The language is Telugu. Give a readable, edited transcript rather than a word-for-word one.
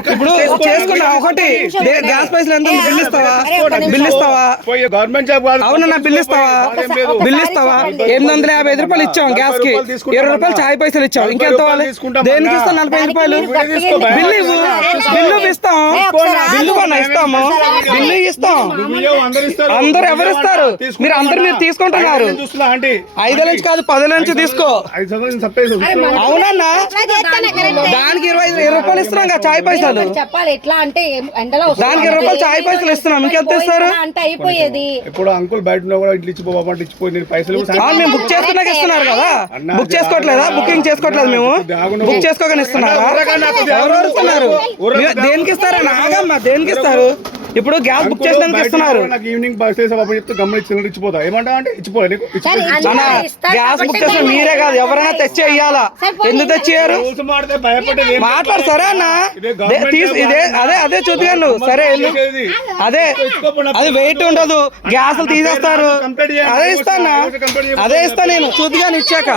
ఇప్పుడు చేసుకున్నా ఒకటి గ్యాస్ పైసలు ఎంత బిల్ ఇస్తావా గవర్నమెంట్ జాబ్ అవునన్నా బిల్ ఇస్తావా 855 రూపాయలు ఇచ్చాం గ్యాస్ కి 20 రూపాయలు చాయ్ పైసలు ఇచ్చాం ఇంకెంత ఇవ్వాలి దేనికి ఇస్తాం 45 రూపాయలు బిల్లు ఇవ్వు బిల్లు ఇస్తాం బిల్లు కొన్నా ఇస్తాము బిల్లు ఇస్తాం అందరు ఎవరు ఇస్తారు మీరు తీసుకుంటున్నారు 5 నుంచి కాదు 10 నుంచి తీసుకో అవునన్నా దానికి 20 రూపాయలు ఇస్తున్నాం కదా చాయ్ పైసలు చెప్పాలి ఎట్లా అంటే ఎండలో దానికి 20 రూపాయలు చాయ్ పైసలు ఇస్తున్నాం ఇంకెంత ఇస్తారు అంటే అయిపోయేది ఇప్పుడు అంకుల్ బయట ఉన్నా కూడా ఇంట్లో ఇచ్చిపోమంటే ఇచ్చిపోయి నేను పైసలు మేము బుక్ చేసుకున్నాక ఇస్తున్నారు కదా బుక్ చేసుకోవట్లేదా బుకింగ్ చేసుకోవట్లేదు మేము బుక్ చేసుకోగానే ఇస్తున్నారా ఎవరెవరు ఇస్తున్నారు దేనికి ఇస్తారా నాగమ్మా దేనికి ఇస్తారు ఇప్పుడు గ్యాస్ బుక్ చేసినందుకు ఇస్తున్నారు నాకు ఈవినింగ్ బస్ చెప్తే గమనించి ఇచ్చిపోతా ఏమంటా అంటే ఇచ్చిపోలే గ్యాస్ బుక్ చేసిన మీరే కాదు ఎవరైనా తెచ్చి ఇయ్యాలా ఎందుకు తెచ్చియ్యారు మాట్లాడు సరే అన్న ఇదే అదే చూద్దాను సరే అదే అది వెయిట్ ఉండదు గ్యాస్ తీసేస్తారు అదే ఇస్తాను నేను చూద్దాను ఇచ్చాక